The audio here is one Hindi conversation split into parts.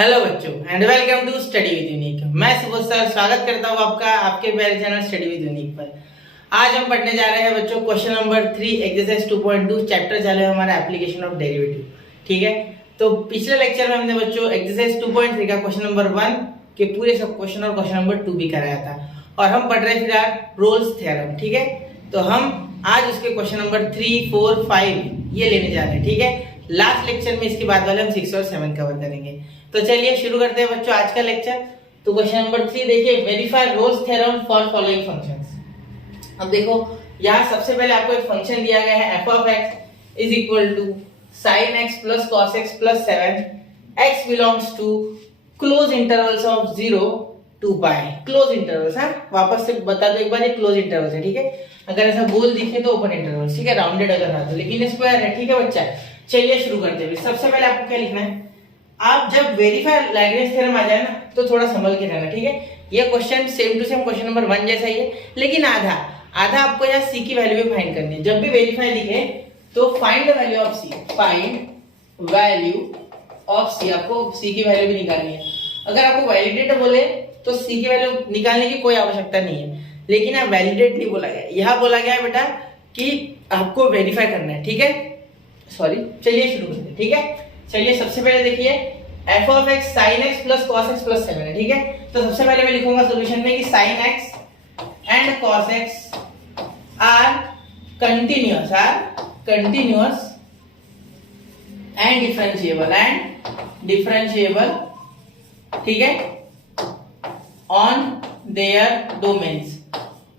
हेलो बच्चों and welcome to study with unique. मैं सुबोध सर स्वागत करता हूँ आपका आपके प्यारे चैनल स्टडी विद यूनिक पर। आज हम पढ़ने जा रहे हैं बच्चों क्वेश्चन नंबर 3 एक्सरसाइज 2.2 चैप्टर चालू है हमारा एप्लीकेशन ऑफ डेरिवेटिव। ठीक है, तो पिछले लेक्चर में हमने बच्चों एक्सरसाइज 2.3 का क्वेश्चन नंबर 1 के पूरे सब क्वेश्चन और क्वेश्चन नंबर 2 भी कराया था और हम पढ़ रहे फिलहाल रोल्स थ्योरम। ठीक है, तो हम आज उसके क्वेश्चन नंबर 3, 4, 5 ये लेने जा रहे हैं। ठीक है, लास्ट लेक्चर में इसके बाद वाले हम 6 और 7 कवर करेंगे। तो चलिए शुरू करते हैं बच्चों आज का लेक्चर। तो क्वेश्चन नंबर 3 देखिए, verify Rolle's theorem for following functions. अब देखो यहाँ सबसे पहले आपको एक फंक्शन दिया गया है f of x is equal to sin x plus cos x plus 7 x belongs to close intervals of 0 to pi। Close intervals, हाँ वापस से बता दो एक बार, ये क्लोज इंटरवल्स है। ठीक है, अगर ऐसा गोल दिखे तो ओपन इंटरवल्स, ठीक है, राउंडेड अगर ना तो, लेकिन स्क्वायर है। ठीक है बच्चा, चलिए शुरू करते हैं। सबसे पहले आपको क्या लिखना है, आप जब वेरीफाई लैग्रेंज थ्योरम आ जाए ना तो थोड़ा संभल के रहना। ठीक है, ये question same to same question number 1 जैसा ही है, लेकिन आधा आपको यहाँ सी की वैल्यू भी फाइंड करनी है। जब भी वेरीफाई लिखे तो find the value of C, find value of C, आपको सी की वैल्यू भी निकालनी है। अगर आपको वैलिडेट बोले तो सी की वैल्यू निकालने की कोई आवश्यकता नहीं है, लेकिन यहाँ वैलिडेट नहीं बोला गया, यहाँ बोला गया है बेटा कि आपको वेरीफाई करना है। ठीक है, सॉरी, चलिए शुरू करते हैं। ठीक है, चलिए सबसे पहले देखिए f of x sin x plus cos x plus 7 है। ठीक है, तो सबसे पहले मैं लिखूंगा सॉल्यूशन में कि sin x and cos x are continuous and differentiable, ठीक है, ऑन देयर डोमेन्स,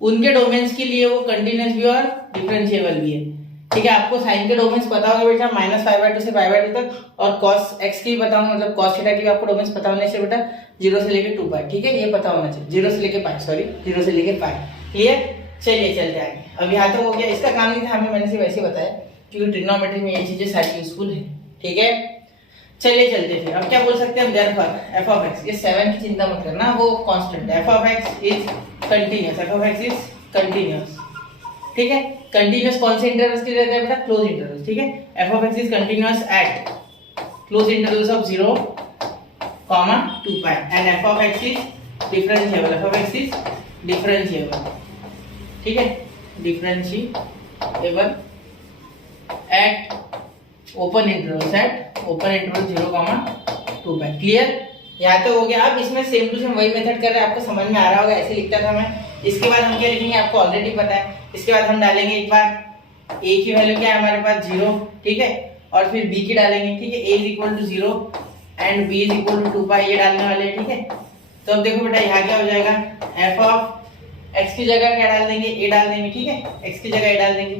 उनके डोमेन्स के लिए वो कंटिन्यूअस भी और डिफरेंशिएबल भी है। ठीक है, आपको साइन के डोमेन्स पता होगा बेटा -π/2 से π/2 तक, और cos x की भी पता होगा, मतलब cos थीटा की भी आपको डोमेन्स पता होने चाहिए बेटा 0 से लेके 2π। ठीक है, ये पता होना चाहिए, 0 से लेके π। क्लियर, चलिए चलते आगे। अब यहाँ तक हो गया, इसका काम नहीं था हमें, मैंने सिर्फ ऐसे बताया क्योंकि ट्रिग्नोमेट्री में ये चीजें सारी यूजफुल है। ठीक है, चलिए चलते फिर। अब क्या बोल सकते हैं हम, देयरफॉर f of x, ये 7 की चिंता मत करना, वो कांस्टेंट है। f of x is continuous, ठीक है, कंटीन्यूअस कौन से इंटरवल्स के लिए रहता है बेटा, क्लोज इंटरवल्स। ठीक है, f of x is continuous at close intervals of 0, 2π and f of x is differentiable, ठीक है, differentiable at open intervals 0, 2π। Clear, यहाँ तो हो गया। अब इसमें सेम टू सेम वही मेथड कर रहे हैं, आपको समझ में आ रहा होगा, ऐसे लिखता था मैं। इसके बाद हम क्या लिखेंगे आपको ऑलरेडी पता है। इसके बाद हम डालेंगे एक बार a की वैल्यू क्या है हमारे पास 0, ठीक है, और फिर b की डालेंगे। ठीक है, a is equal to 0 and b is equal to 2π, ये डालने वाले हैं। ठीक है, तो अब देखो बेटा यहाँ क्या हो जाएगा, f ऑफ x की जगह क्या डाल देंगे, a डाल देंगे। ठीक है, x की जगह a डाल देंगे।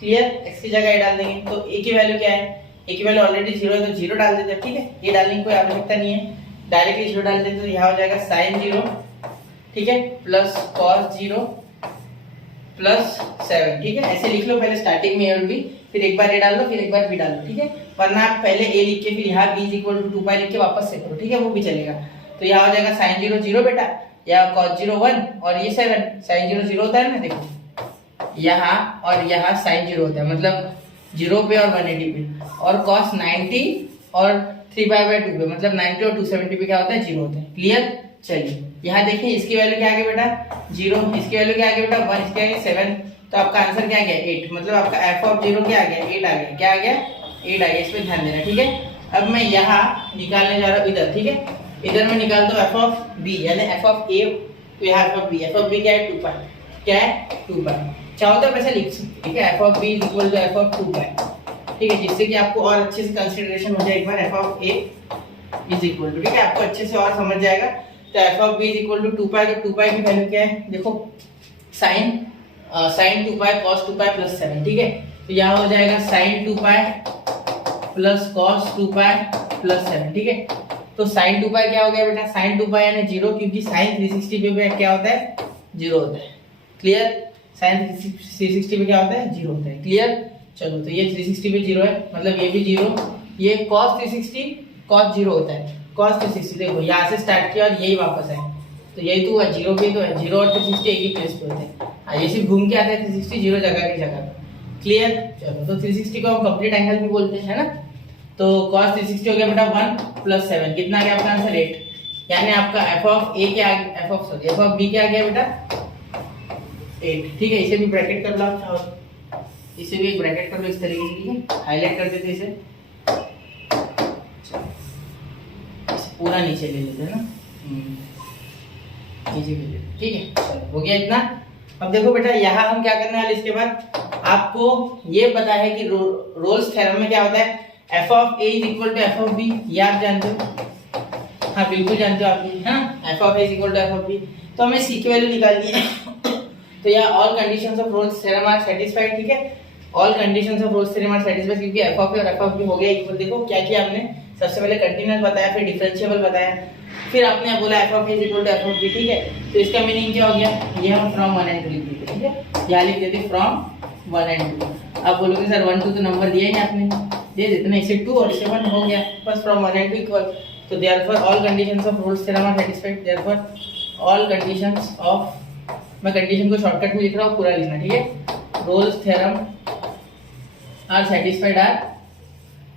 क्लियर, x की जगह a डाल देंगे, तो a की वैल्यू क्या है, a की वैल्यू ऑलरेडी 0 है तो 0 डाल देते हैं। ठीक है, ये डालने की कोई आवश्यकता नहीं है, डायरेक्टली 0 डाल देते तो यहाँ हो जाएगा sin 0, ठीक है, प्लस cos 0 प्लस 7। ठीक है, ऐसे लिख लो पहले स्टार्टिंग में और भी, फिर एक बार a डाल लो, फिर एक बार b डाल लो। ठीक है, वरना आप पहले a लिख के फिर यहाँ b इज इक्वल टू 2π लिख के वापस से करो। ठीक है, वो भी चलेगा। तो यहाँ हो जाएगा sin 0 0 बेटा, या cos 0 1 और ये 7, sin 0 0 होता है ना, देखो यहाँ और यहाँ sin 0 होता है, मतलब 0 पे और 180 पे, और cos 90 और 3π/2 पे, मतलब 90 और 270 पे क्या होता है, 0 होता है। क्लियर, चलिए यहाँ देखिए इसकी वैल्यू क्या आ गई बेटा 0, इसकी वैल्यू क्या आ गई बेटा 1, इसकी आ गई 7, तो आपका आंसर क्या आ गया 8, मतलब आपका f ऑफ 0 क्या आ गया 8 आ गया। क्या आ गया 8 आ गया, इस पे ध्यान देना। ठीक है, अब मैं यहाँ निकालने जा रहा हूँ इधर। ठीक है, इधर मैं निकालता हूँ f ऑफ b यानी f ऑफ a, तो यहाँ f ऑफ b क्या है 2π, क्या है 2π, चाहो तो ऐसे लिख सकते। ठीक है, f of b equal to f of 2π। ठीक है, जिससे कि आपको और अच्छे से कंसीडरेशन हो जाए एक बार, f of a is equal to, ठीक है, आपको अच्छे से और समझ जाएगा। तो f of b is equal to 2π, तो 2π की वैल्यू क्या है, देखो sin 2π cos 2π प्लस 7। ठीक है, तो यहाँ हो जाएगा sin 2π प्लस cos 2π प्लस 7। ठीक है, तो sin 2π क्या हो गया बेटा, sin 2π यानी 0, क्योंकि sin 360 पे क्या होता है 0 होता है। क्लियर, sin 360 पे क्या होता है 0 होता है। क्लियर, चलो तो ये 360 पे 0 है, मतलब ये भी 0, ये cos 360 cos 0 होता है, cos 360 देखो यहाँ से स्टार्ट किया और यही वापस है, तो यही तो 0 पे तो है, 0 और 360 एक ही प्लेस पे होते हैं, ये सिर्फ घूम के आता है 360 0 जगह की जगह। क्लियर, चलो तो 360 को हम कंप्लीट एंगल भी बोलते हैं ना, तो cos 360 हो गया बेटा 1 प्लस 7, कितना आ गया आपका आंसर 8। यानी आपका एफ ऑफ ए क्या एफ ऑफ बी क्या आ गया बेटा 8। ठीक है, इसे भी ब्रैकेट कर लो आप चाहो, इसे भी एक ब्रैकेट कर लो इस तरीके से, ठीक है, हाईलाइट कर देते इसे पूरा नीचे ले लेते हैं ना, नीचे ले लेते, ठीक है। चलो हो गया इतना। अब देखो बेटा यहाँ हम क्या करने वाले, इसके बाद आपको ये पता है कि रोल्स थ्योरम में क्या होता है, F of A is equal to F of B, ये आप जानते हो, हाँ बिल्कुल जानते हो आप भी, हाँ F of A is equal to F of B. तो हमें सी की वैल्यू निकालनी है तो यहाँ all conditions of Rolle's theorem are satisfied, ठीक है, all conditions of Rolle's theorem are satisfied, क्योंकि एफ ऑफ ए और एफ ऑफ बी हो गया इक्वल। देखो क्या किया हमने, सबसे पहले कंटीन्यूअस बताया, फिर डिफरेंशिएबल बताया, फिर आपने बोला F of A is equal to F of B, ठीक है। तो इसका मीनिंग क्या हो गया, ये हम फ्रॉम 1 एंड 2 लिख देते, ठीक है, यहाँ लिख देते फ्रॉम 1 एंड 2। आप बोलोगे सर 1 2 तो नंबर दिया ही नहीं आपने, दे देते ना, इसे 2 और इसे 1 हो गया, बस फ्रॉम 1 एंड 2 इक्वल। तो therefore all conditions of Rolle's theorem are satisfied, therefore all conditions of, मैं कंडीशन को शॉर्टकट में लिख रहा हूँ, पूरा लिखना, ठीक है, रोल्स थ्योरम आर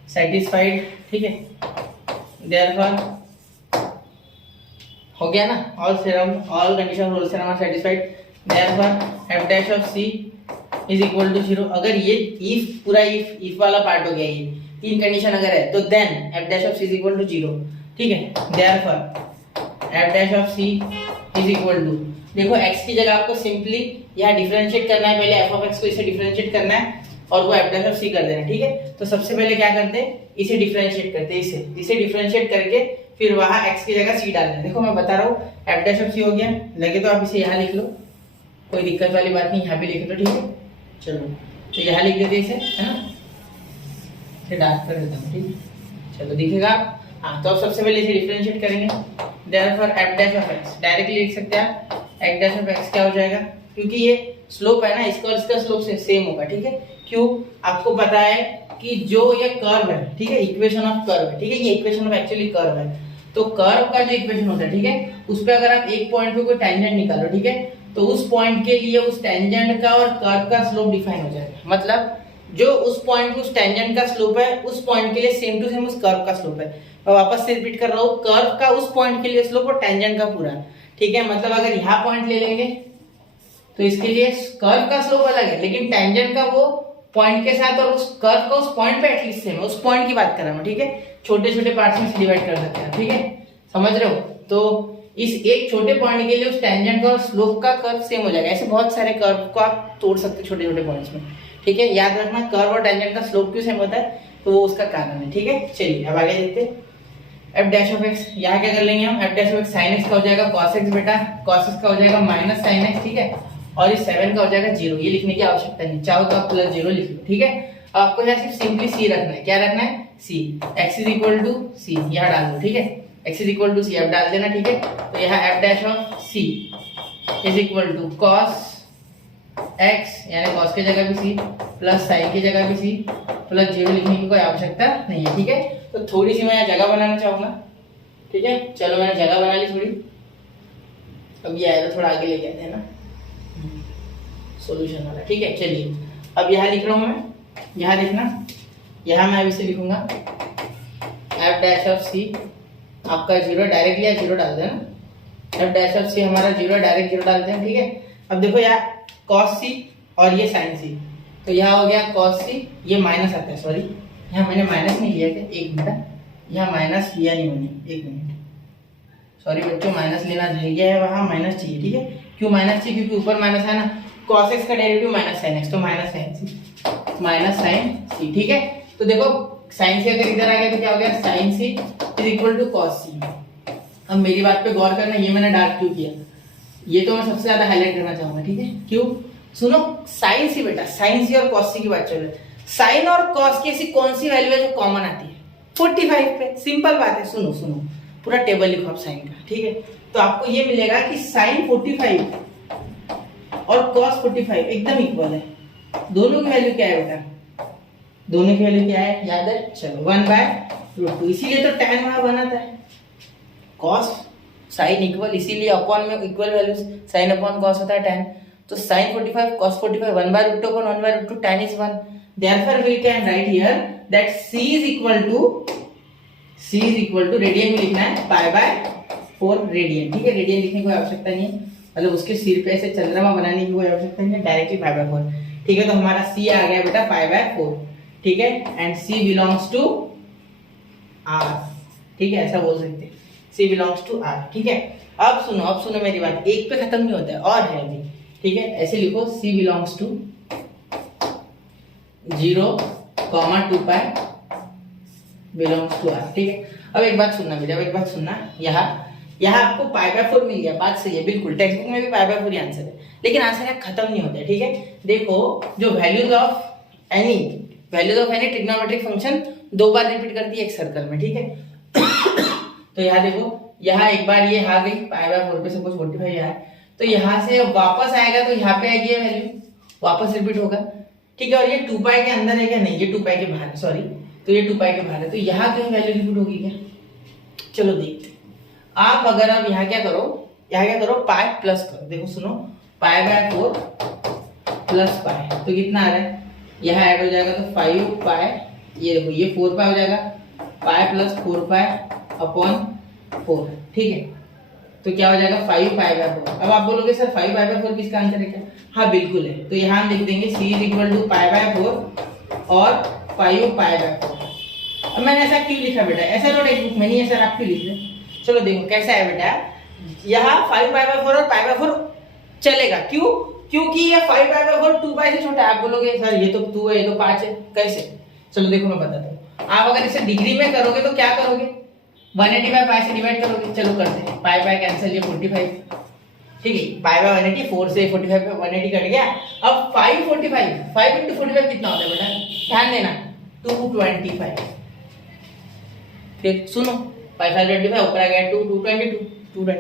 सेटिस्फाइड, ठीक है, देयरफॉर हो गया ना, all theorem all condition Rolle's theorem are satisfied, therefore F dash of C is equal to 0। अगर ये इफ पूरा इफ वाला पार्ट हो गया, ये तीन कंडीशन अगर है तो then F dash of C is equal to 0, ठीक है, therefore F dash of C is equal to, देखो x की जगह आपको सिंपली यहाँ डिफरेंशिएट करना है, पहले f ऑफ x को इसे डिफरेंशिएट करना है और वो f डैश ऑफ c कर देना, ठीक है। तो सबसे पहले क्या करते हैं, इसे डिफरेंशिएट करते हैं, इसे डिफरेंशिएट करके फिर वहां x की जगह c डालना है। देखो मैं बता रहा हूँ, f डैश ऑफ c हो गया, लगे तो आप इसे यहाँ लिख लो, कोई दिक्कत वाली बात नहीं, यहाँ भी लिख लो, ठीक है। चलो तो यहाँ लिख देते इसे, है ना, इसे डार्क कर देता हूँ, ठीक है, चलो दिखेगा आप, हाँ। तो अब सबसे पहले इसे डिफरेंशिएट करेंगे, therefore f dash of x directly लिख सकते हैं आप, f डैश ऑफ x क्या हो जाएगा, क्योंकि ये स्लोप है ना, इसका और इसका स्लोप सेम होगा, ठीक है। क्यों, आपको पता है कि जो ये कर्व है, ठीक है, इक्वेशन ऑफ कर्व है, ठीक है, ये इक्वेशन ऑफ एक्चुअली कर्व है, तो कर्व का जो इक्वेशन होता है, ठीक है, उस पे अगर आप एक पॉइंट पे कोई टेंजेंट निकालो, ठीक है, तो उस पॉइंट के लिए उस टेंजेंट का और कर्व का स्लोप डिफाइन हो जाएगा। मतलब जो उस पॉइंट उस टेंजेंट का स्लोप है, उस पॉइंट के लिए सेम टू सेम उस कर्व का स्लोप है। मैं वापस से रिपीट कर रहा हूँ, कर्व का उस पॉइंट के लिए स्लोप और टेंजेंट का पूरा, ठीक है। मतलब अगर यहाँ पॉइंट ले लेंगे तो इसके लिए कर्व का स्लोप अलग है, लेकिन टेंजेंट का वो पॉइंट के साथ और उस कर्व का उस पॉइंट पे एटलीस्ट सेम है, उस पॉइंट की बात कर रहा हूं, ठीक है। छोटे छोटे पार्ट्स में डिवाइड कर सकते हैं, ठीक है, समझ रहे हो। तो इस एक छोटे पॉइंट के लिए उस टेंजेंट का और स्लोप का कर्व सेम हो जाएगा। ऐसे बहुत सारे कर्व को आप तोड़ सकते हो छोटे छोटे पॉइंट्स में, ठीक है। याद रखना कर्व और टेंजेंट का स्लोप क्यों सेम होता है, तो वो उसका कारण है, ठीक है। चलिए अब आगे देखते हैं, एफ डैश ऑफ एक्स, यहाँ क्या कर लेंगे हम, F dash of x sine x का हो जाएगा कॉस एक्स, बेटा कॉस एक्स का हो जाएगा माइनस साइन एक्स, ठीक है, और इस 7 का हो जाएगा 0। ये लिखने की आवश्यकता नहीं, चाहो तो आप प्लस 0 लिख लो, ठीक है। अब आपको यहाँ सिर्फ सिंपली सी रखना है, क्या रखना है, C, X is equal to C, यहाँ डाल दो, ठीक है, X is equal to C अब डाल देना, ठीक है। तो यहाँ F dash of C is equal to cos X, यानी कॉस की जगह भी सी, प्लस साइन की जगह भी सी, प्लस 0 लिखने की कोई आवश्यकता नहीं है, ठीक है। तो थोड़ी सी मैं यहाँ जगह बनाना चाहूंगा, ठीक है, चलो मैंने जगह बना ली थोड़ी। अब ये आएगा थोड़ा आगे लेके आते हैं ना सॉल्यूशन वाला, ठीक है। चलिए अब यहाँ लिख रहा हूँ मैं, यहाँ देखना, यहाँ मैं अभी से लिखूंगा एफ डैश ऑफ सी आपका 0, डायरेक्टली यहाँ 0 डाल देना, एफ डैश ऑफ सी हमारा 0, डायरेक्ट 0 डालते हैं, ठीक है। अब देखो यहाँ कॉस सी और ये साइन सी, तो यहाँ हो गया कॉस सी, ये माइनस आता है, सॉरी यहाँ मैंने माइनस नहीं लिया था, एक मिनट, यहाँ माइनस लिया नहीं मैंने, एक मिनट, सॉरी बच्चों, माइनस लेना चाहिए है, वहाँ माइनस चाहिए, ठीक है। क्यों माइनस चाहिए, क्योंकि ऊपर माइनस है ना, cos x का डेरिवेटिव माइनस sin x, तो माइनस sin c, ठीक है। तो देखो sin c अगर इधर आ गया तो क्या हो गया, sin c is equal to cos c। अब मेरी बात पे गौर करना, ये मैंने डार्क क्यों किया, ये तो मैं सबसे ज्यादा हाईलाइट करना चाहूंगा, ठीक है। क्यों, सुनो, sin c बेटा, sin c और cos c की बात चल रही है, sin और cos की ऐसी कौन सी वैल्यू है जो कॉमन आती है, 45 पे, सिंपल बात है। सुनो सुनो, पूरा टेबल लिखो आप sin का, ठीक है। तो आपको ये मिलेगा कि sin 45 और cos 45 एकदम इक्वल है। दोनों की वैल्यू क्या है बेटा, दोनों की वैल्यू क्या है, याद है, चलो 1/√2, इसीलिए तो tan वहां बनाता है, cos sin इक्वल, इसीलिए अपॉन में equal values sin upon cos होता है tan। तो sin 45 cos 45 1/√2 upon 1/√2 tan is 1, therefore we can write here that c is equal to radian में लिखना है पाई बाय 4 रेडियन, ठीक है। रेडियन लिखने की कोई आवश्यकता नहीं है, मतलब उसके सिर पे ऐसे चंद्रमा बनाने की कोई आवश्यकता नहीं है, डायरेक्टली पाई बाय 4, ठीक है। तो हमारा c आ गया बेटा पाई बाय 4, ठीक है। And c belongs to r, ठीक है, ऐसा बोल सकते हैं, c बिलोंग्स टू r, ठीक है। अब सुनो मेरी बात, एक पे खत्म नहीं होता है, और है अभी, ठीक है। ऐसे लिखो c belongs to 0, 2 pi belongs to r, ठीक है। अब एक बात सुनना बेटा, अब एक बात सुनना, यहाँ आपको पाई बाय 4 मिल गया, बात सही है, बिल्कुल टेक्स्ट बुक में भी पाई बाय 4 ही आंसर है, लेकिन आंसर यहाँ खत्म नहीं होता है, ठीक है। देखो जो values of any trigonometric function 2 bar repeat करती है एक सर्कल में, ठीक है। तो यहाँ देखो, यहाँ एक बार ये आ गई पाई बाय 4 पे सपोज 45 है, तो यहाँ से वापस आएगा तो यहाँ पे आएगी वैल्यू, वापस रिपीट होगा, ठीक है। और ये 2 पाई के अंदर है क्या? नहीं, ये 2 पाई के बाहर है, सॉरी, तो ये 2 पाई के बाहर है, तो यहाँ कहीं वैल्यू रिपीट होगी क्या? चलो देखते आप। अगर आप यहाँ क्या करो पाई प्लस करो, देखो सुनो, पाई बाय 4 प्लस पाई, तो कितना आ रहा है? यहाँ ऐड हो जाएगा तो 5 पाई, ये देखो ये 4 पाई हो जाएगा, पाई प्लस 4 पाई अपॉन 4, ठीक है। तो क्या हो जाएगा 5 पाई बाय 4। अब आप बोलोगे सर 5 पाई बाय 4 किसका आंसर है क्या? हाँ बिल्कुल है, तो यहाँ हम लिख देंगे c is equal to pi by 4 और 5 पाई बाय 4। अब मैंने ऐसा क्यों लिखा बेटा? ऐसा नो टेक्स्ट बुक में नहीं है सर, आप क्यों लिख रहे? चलो देखो कैसा है बेटा, यहाँ 5 पाई बाय 4 और पाई बाय 4 चलेगा, क्यों? क्योंकि ये 5 पाई बाय 4 2 पाई से छोटा है। आप बोलोगे सर ये तो 2 है, ये तो 5 है, कैसे? चलो देखो मैं बताता हूँ। आप अगर इसे डिग्री में करोगे तो क्या करोगे? 180 बाय पाई से डिवाइड करोगे। चलो करते हैं, पाई पाई कैंसिल, ये 45, ठीक है। पाई बाय 180, 4 से 45 पे 180 कट गया। अब 545, 5 into 45 कितना होता है बेटा? ध्यान देना, 225। फिर सुनो, 525 ऊपर आ गया 222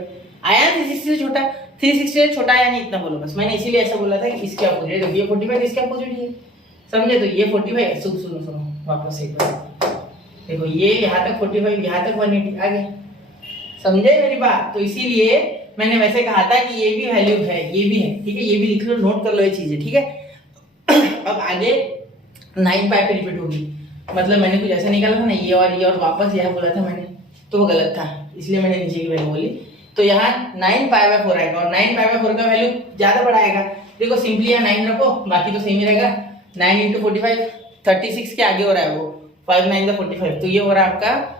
आया 360 से छोटा, 360 से छोटा आया नहीं, इतना बोलो बस। मैंने इसीलिए ऐसा बोला था कि इसके अपोजिट, देखो ये 45 इसके अपोजिट है, समझे? तो ये 45, सुनो वापस से एक बार देखो, ये यहाँ तक 45, यहाँ तक 180 आ गया, समझे मेरी बात? तो इसीलिए मैंने वैसे कहा था कि ये भी वैल्यू है, ये भी है, ठीक है। ये भी लिख लो, नोट कर लो ये चीजें, ठीक है। अब आगे 9 पाई पे रिपीट होगी, मतलब मैंने कुछ ऐसा निकाला था ना, ये और वापस यह बोला था मैंने, तो वो गलत था, इसलिए मैंने नीचे की वैल्यू बोली। तो यहाँ 9 पाई बाय 4 आएगा, और 9 पाई बाय 4 का वैल्यू ज्यादा बड़ा आएगा। देखो सिंपली यहाँ 9 रखो, बाकी तो सेम ही रहेगा। 9 into 45, 36 के आगे हो रहा है वो, 5 9 45, तो ये हो रहा है आपका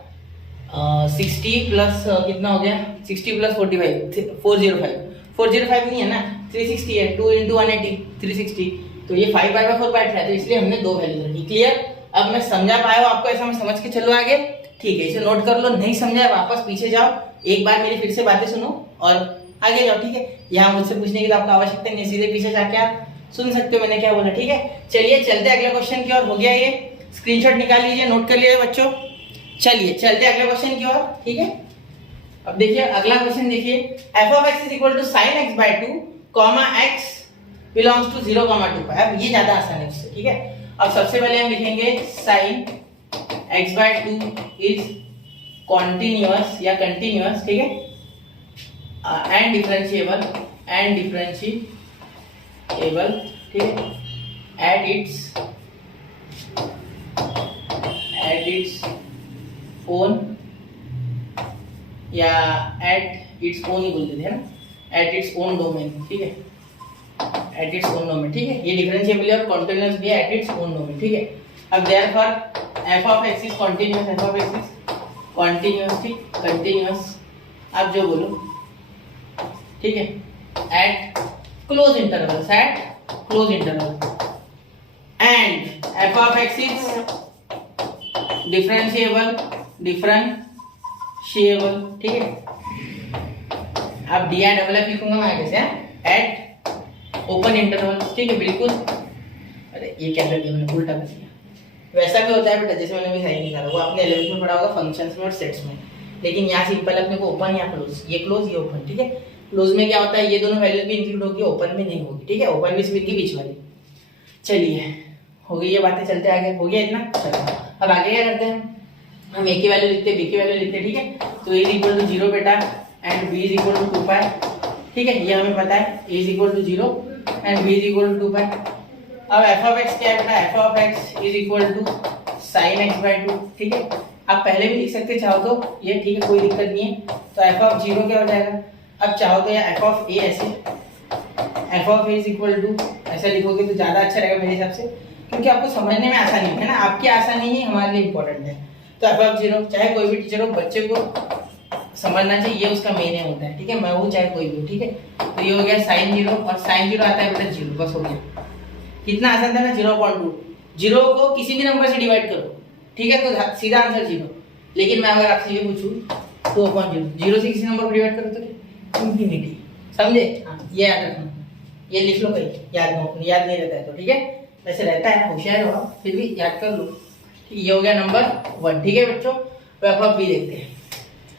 60 प्लस कितना हो गया? 60 प्लस 45, 405 नहीं है ना, 360 है, 2 into 180, 360, तो ये 5 पाई बाय 4 बैठ रहा है, तो इसलिए हमने 2 वैल्यू रखी। क्लियर? अब मैं समझा पाया हो आपको, ऐसा मैं समझ के चलो आगे, ठीक है। इसे नोट कर लो, नहीं समझा वापस पीछे जाओ, एक बार मेरी फिर से बातें सुनो और आगे जाओ, ठीक है। यहाँ मुझसे पूछने की तो आपको आवश्यकता नहीं, सीधे पीछे जाके आप सुन सकते हो मैंने क्या बोला, ठीक है। चलिए चलते अगले क्वेश्चन की ओर। हो गया ये, स्क्रीनशॉट निकाल लीजिए, नोट कर लीजिए बच्चों। चलिए चलते अगले क्वेश्चन की ओर, ठीक है। अब देखिए अगला क्वेश्चन, देखिए f of x is equal to sin x by 2, x belongs to 0, 2 pi. अब ये ज्यादा आसान है इससे, ठीक है। अब सबसे पहले हम लिखेंगे sin x by 2 is continuous या continuous, ठीक है, and differentiable, ठीक है, at its own या at its own ही बोल देते हैं ना, at its own domain, ठीक है, at its own domain, ठीक है। ये डिफरेंशिएबल और कॉन्टिन्यूअस भी है at its own domain, ठीक है। अब therefore f of x is continuous, f of x is continuous, ठीक, continuous, आप जो बोलो, ठीक है, at close intervals, and f of x is differentiable, ठीक है। अब डी आई डबल एफ लिखूंगा मैं कैसे, एट ओपन इंटरवल, ठीक है, बिल्कुल। अरे ये क्या कर दिया मैंने, उल्टा कर दिया। वैसा भी होता है बेटा, जैसे मैंने भी सही निकाला, वो आपने 11th में पढ़ा होगा फंक्शंस में और सेट्स में, लेकिन यहाँ सिंपल अपने को ओपन या क्लोज, ये क्लोज ये ओपन, ठीक है। क्लोज में क्या होता है, ये दोनों वैल्यूज भी इंक्लूड होगी, ओपन में नहीं होगी, ठीक है। ओपन में सिर्फ बीच वाली। चलिए हो गई ये बातें, चलते आगे। हो गया इतना, चलो अब आगे क्या करते हैं, हम ए की वैल्यू लिखते हैं, बी की वैल्यू लिखते हैं, ठीक है। तो a इज इक्वल टू 0 बेटा and b is equal to 2 pi, ठीक है, ये हमें पता है, a is equal to 0 and b is equal to 2 pi. अब f ऑफ x क्या है बेटा, f of x is equal to sine x by two, ठीक है। आप पहले भी लिख सकते चाहो तो ये, ठीक है, कोई दिक्कत नहीं है। तो एफ ऑफ जीरो क्या हो जाएगा, अब चाहो तो एफ ऑफ ए ऐसे, F of A is equal to ऐसा लिखोगे तो ज्यादा अच्छा रहेगा मेरे हिसाब से, क्योंकि आपको समझने में आसानी है ना, आपकी आसानी ही हमारे लिए इंपॉर्टेंट है। तो एफ ऑफ जीरो, चाहे कोई भी टीचर हो, बच्चे को समझना चाहिए, ये उसका मेन एम होता है, ठीक है, मैं हूँ चाहे कोई भी हो, ठीक है। तो ये हो गया साइन जीरो, और साइन जीरो आता है बेटा जीरो, बस हो गया। कितना आसान था ना, 0.2, जीरो को किसी भी नंबर से डिवाइड करो, ठीक है, तो सीधा आंसर जीरो। लेकिन मैं अगर आपसे ये पूछूं 2/0, जीरो से किसी नंबर को डिवाइड करो तो इंफिनिटी, समझे? हाँ, ये याद रखना, ये लिख लो कहीं, याद नहीं रहता है तो, ठीक है, वैसे रहता है, होशियार हो आप, फिर भी याद कर लो। ये हो गया नंबर 1, ठीक है बच्चों। तो एफ ऑफ बी देखते हैं,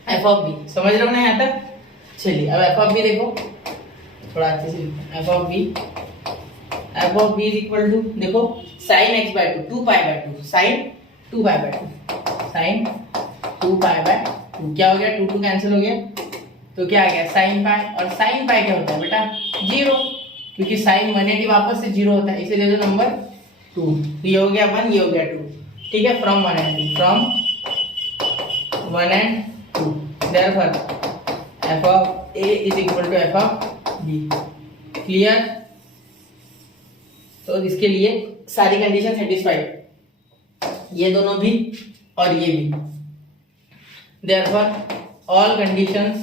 एफ ऑफ बी समझ रहे हो ना यहाँ तक? चलिए अब एफ ऑफ बी देखो, थोड़ा अच्छे से F of B, F of B is equal to, देखो sine X by two, 2 pi by 2, sine 2 pi by 2, sine 2 pi by 2, क्या हो गया, 2 2 कैंसिल हो गया, तो क्या आ गया साइन पाई, और साइन पाई क्या होता है बेटा जीरो, क्योंकि साइन 180 वापस से जीरो होता है, इसे दे दो नंबर 2, तो ये हो गया 1, ये हो गया 2, ठीक है, from 1 and 2, from 1 and 2, therefore f of a is equal to f of b, clear? तो इसके लिए सारी कंडीशन सेटिस्फाइड, ये दोनों भी और ये भी, therefore all conditions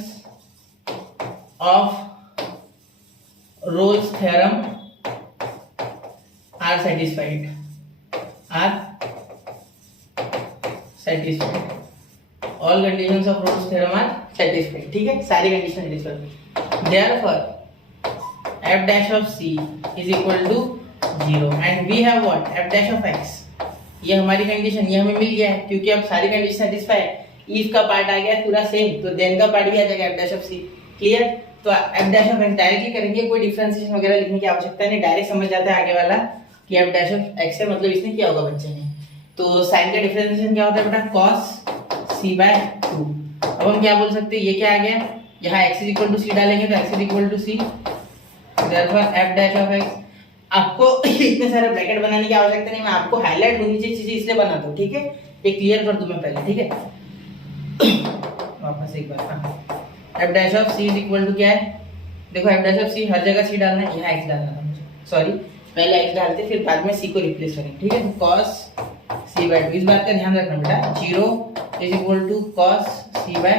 of Rolle's theorem are satisfied, are satisfied, all conditions of Rolle's theorem are satisfied, ठीक है, सारी condition satisfied. therefore f dash of c is equal to 0 and we have what, f dash of x, ये हमारी कंडीशन, ये हमें मिल गया है, क्योंकि अब सारी कंडीशन सेटिस्फाई है। if का पार्ट आ गया पूरा सेम, तो then का पार्ट भी आ जाएगा f dash of c, clear? तो f dash of x directly करेंगे, कोई डिफरेंशिएशन वगैरह लिखने की आवश्यकता नहीं, डायरेक्ट समझ जाता है आगे वाला कि f dash of x है, मतलब इसने किया होगा बच्चे ने। तो साइन का डिफरेंशिएशन क्या होता है बेटा, cos c by 2। अब हम क्या बोल सकते हैं, ये क्या आ गया, यहाँ x is equal to c डालेंगे तो x is equal to c, therefore f dash of x, आपको इतने सारे ब्रैकेट बनाने की आवश्यकता नहीं, मैं आपको हाईलाइट होनी चाहिए चीजें इसलिए बनाता हूँ, ठीक है, ये क्लियर कर दूं मैं पहले, ठीक है। वापस एक बार, हाँ, f dash of c is equal to क्या है, देखो f dash of c हर जगह c डालना है, यहाँ x डालना था मुझे, सॉरी, पहले x डालते फिर बाद में c को रिप्लेस करेंगे, ठीक है। तो cos c by 2, इस बात का ध्यान रखना बेटा, 0 is equal to cos c by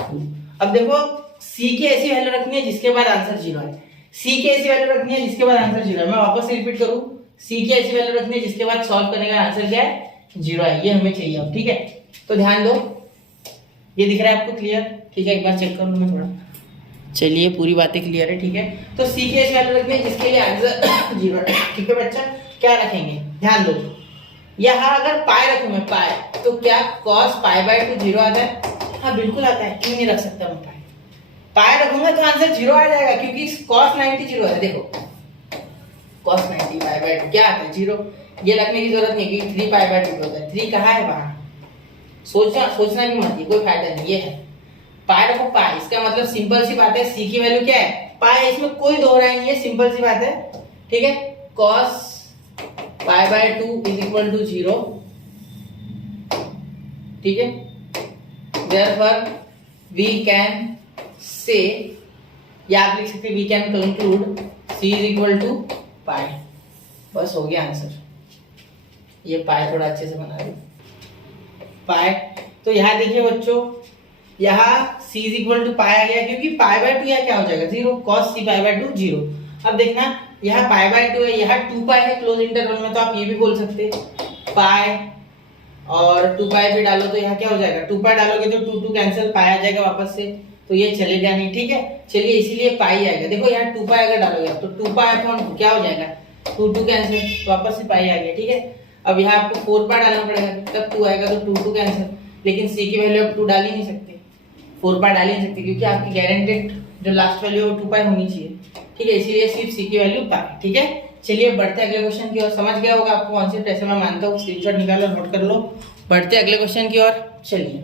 2। अब देखो c की ऐसी वैल्यू रखनी है जिसके बाद आंसर 0 है, c की ऐसी वैल्यू रखनी है जिसके बाद आंसर 0 है, मैं वापस से रिपीट करूं, c की ऐसी वैल्यू रखनी है जिसके बाद सॉल्व करने का आंसर क्या है, 0 है, ये हमें चाहिए अब, ठीक है। तो ध्यान दो, ये दिख रहा है आपको क्लियर, ठीक है, एक बार चेक कर लूं मैं थोड़ा, चलिए पूरी बातें क्लियर है, ठीक है। तो c की ऐसी वैल्यू रखनी है जिसके लिए आंसर 0 है, ठीक है बच्चा, क्या रखेंगे, ध्यान दो, यहाँ अगर पाई रखूं मैं, पाई, तो क्या cos पाई बाय 2 0 आता है? हाँ बिल्कुल आता है, क्यों नहीं रख सकता मैं पाई, पाई रखूंगा तो आंसर 0 आ जाएगा, क्योंकि cos 90 0 है, देखो cos 90 पाई बाय 2 क्या आता है 0, ये रखने की जरूरत नहीं, क्योंकि 3 पाई बाय 2 होता है, 3 कहाँ है वहां, सोचना की मत, कोई फायदा नहीं, ये है पाई रखो पाई, इसका मतलब सिंपल सी बात है, c की वैल्यू क्या है पाई, इसमें कोई दोहराई नहीं है, सिंपल सी बात है, ठीक है। cos pi by 2 is equal to 0, ठीक है, therefore we can say, या आप लिख सकते we can conclude c is equal to पाई, बस हो गया आंसर। ये पाई थोड़ा अच्छे से बना दो, पाई, तो यहाँ देखिए बच्चों, यहाँ c इज इक्वल टू पाई आ गया, क्योंकि पाई बाय 2 यहाँ क्या हो जाएगा 0, cos c पाई बाय 2 0। अब देखना यहाँ पाई बाय 2 है, यहाँ 2 पाई है क्लोज इंटरवल में, तो आप ये भी बोल सकते पाई और 2 पाई भी डालो तो यहाँ क्या हो जाएगा, 2 पाई डालोगे तो 2 2 कैंसिल, पाई आ जाएगा वापस से, तो ये चलेगा नहीं, ठीक है। चलिए इसीलिए पाई आएगा, देखो यहाँ 2 पाई अगर डालोगे तो 2 पाई अपॉन 2 क्या हो जाएगा, 2 2 कैंसिल, वापस से पाई आ गया, ठीक है। अब यहाँ आपको 4 पाई डालना पड़ेगा, तब 2 आएगा तो 2 2 कैंसिल, लेकिन c की वैल्यू आप 2 डाल ही नहीं सकते, 4 पाई डाल ही नहीं सकते, क्योंकि आपकी गारंटेड जो लास्ट वैल्यू है वो 2 पाई होनी चाहिए, ठीक है, इसीलिए सिर्फ c की वैल्यू पाई, ठीक है। चलिए बढ़ते अगले क्वेश्चन की ओर, समझ गया होगा आपको कॉन्सेप्ट, ऐसे मैं मानता हूँ, स्क्रीनशॉट निकालो, नोट कर लो, बढ़ते अगले क्वेश्चन की ओर। चलिए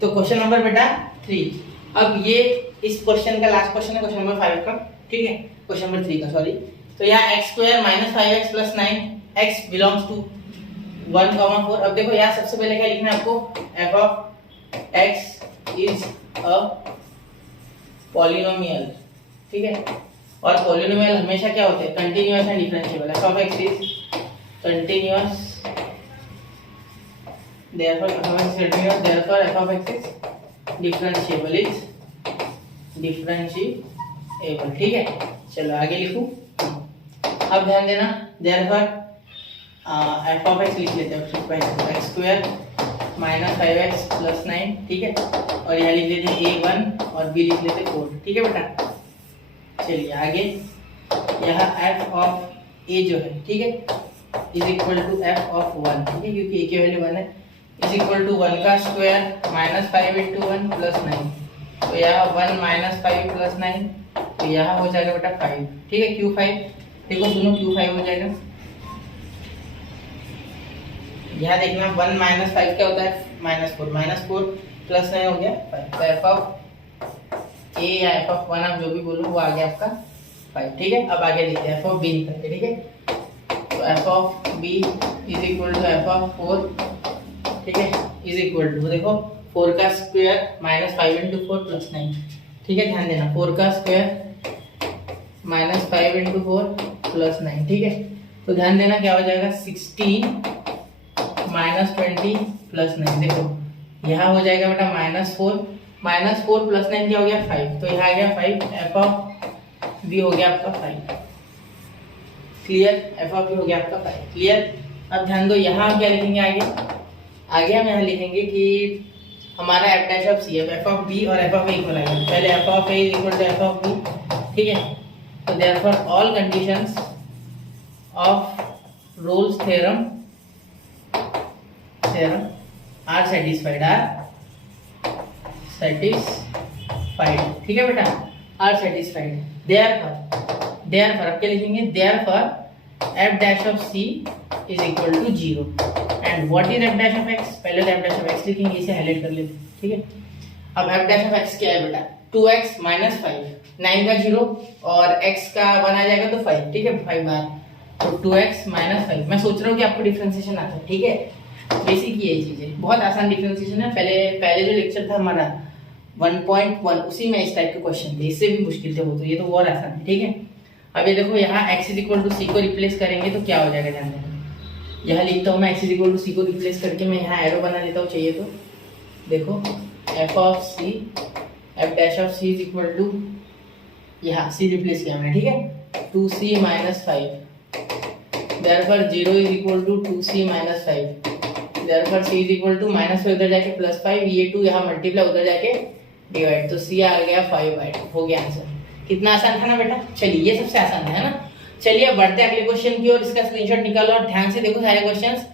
तो क्वेश्चन नंबर बेटा 3, अब ये इस क्वेश्चन का लास्ट क्वेश्चन है, क्वेश्चन नंबर 5 का, ठीक है, क्वेश्चन नंबर 3 का, सॉरी। तो यहाँ x² - 5x + 9 x belongs to 1,4। अब देखो यहाँ सबसे पहले क्या लिखना है आपको, F of x is a polynomial, ठीक है। और पॉलिनोमियल हमेशा क्या होते हैं, continuous and differentiable. F of x is continuous, therefore f of x is continuous, therefore f of x is differentiable, is differentiable, ठीक है। चलो आगे लिखूं। अब ध्यान देना, therefore f of x लिख लेते हैं x square minus 5x plus 9, ठीक है। और यहाँ लिख लेते हैं a1 और b लिख लेते हैं 4, ठीक है बेटा। चलिए आगे, यहाँ f ऑफ a जो है, ठीक है, is equal to f of 1, ठीक है, क्योंकि a की वैल्यू 1 है, इज इक्वल टू 1 का स्क्वायर माइनस 5 इंटू 1 प्लस 9। तो यहाँ 1 माइनस 5 प्लस 9, तो यहाँ हो जाएगा बेटा 5, ठीक है। Q5 देखो, सुनो, Q5 हो जाएगा, यहाँ देखना 1 माइनस 5 क्या होता है, -4 प्लस 9 हो गया 5। तो एफ ऑफ ए या एफ ऑफ 1 आप जो भी बोलो वो आ गया आपका 5, ठीक है। अब आगे लिखते हैं एफ ऑफ बी निकलते, ठीक है। तो F of B is equal to F of 4, ठीक है, इज इक्वल टू, देखो 4 का स्क्वायर माइनस 5 इंटू 4 प्लस 9, ठीक है। ध्यान देना, 4 का स्क्वायर माइनस 5 इंटू 4 प्लस 9, ठीक है। तो ध्यान देना क्या हो जाएगा, 16 माइनस 20 प्लस 9। देखो यहाँ हो जाएगा बेटा -4 प्लस 9 क्या हो गया 5, तो यहाँ आ गया 5। एफ ऑफ बी हो गया आपका 5, क्लियर। एफ ऑफ बी हो गया आपका 5, क्लियर। अब ध्यान दो, यहाँ हम क्या लिखेंगे, आगे हम यहाँ लिखेंगे कि हमारा एफ डैश ऑफ सी है, एफ ऑफ बी और एफ ऑफ ए इक्वल आएगा। पहले F of A equal to F of B, ठीक है। तो therefore all conditions of Rolle's theorem are satisfied, ठीक है बेटा, आर सेटिस्फाइड। देयरफॉर अब क्या लिखेंगे, therefore F dash of C is equal to 0 and what is F dash of X, पहले तो एफ डैश ऑफ एक्स लिखेंगे, इसे हाईलाइट कर लेते, ठीक है। अब एफ डैश ऑफ एक्स क्या है बेटा, 2x माइनस 5, 9 का 0 और x का 1 आ जाएगा तो 5, ठीक है, 5 बार, तो 2x माइनस 5। मैं सोच रहा हूँ कि आपको डिफरेंशिएशन आता है, ठीक है, बेसिक ये चीज है, बहुत आसान डिफरेंशिएशन है। पहले जो लेक्चर था हमारा 1.1 उसी में इस टाइप के क्वेश्चन थे, इससे भी मुश्किल थे वो, तो ये तो और आसान है, ठीक है। अब ये देखो, यहाँ x इज इक्वल टू सी को रिप्लेस करेंगे तो क्या हो जाएगा, ध्यान देना। यहाँ लिखता हूँ मैं x इज इक्वल टू सी को रिप्लेस करके, मैं यहाँ एरो बना लेता हूँ, चाहिए तो देखो f of c, f dash of C is equal to, यहाँ सी रिप्लेस किया मैंने, ठीक है, 2c minus 5, therefore 0 is equal to 2c minus 5, therefore c is equal to minus से उधर जाके प्लस 5, ये 2 यहाँ मल्टीप्लाई उधर जाके डिवाइड, तो c आ गया 5/2, हो गया आंसर। कितना आसान था ना बेटा। चलिए ये सबसे आसान है ना। चलिए बढ़ते अगले क्वेश्चन की ओर, इसका स्क्रीनशॉट निकालो और ध्यान से देखो, सारे क्वेश्चंस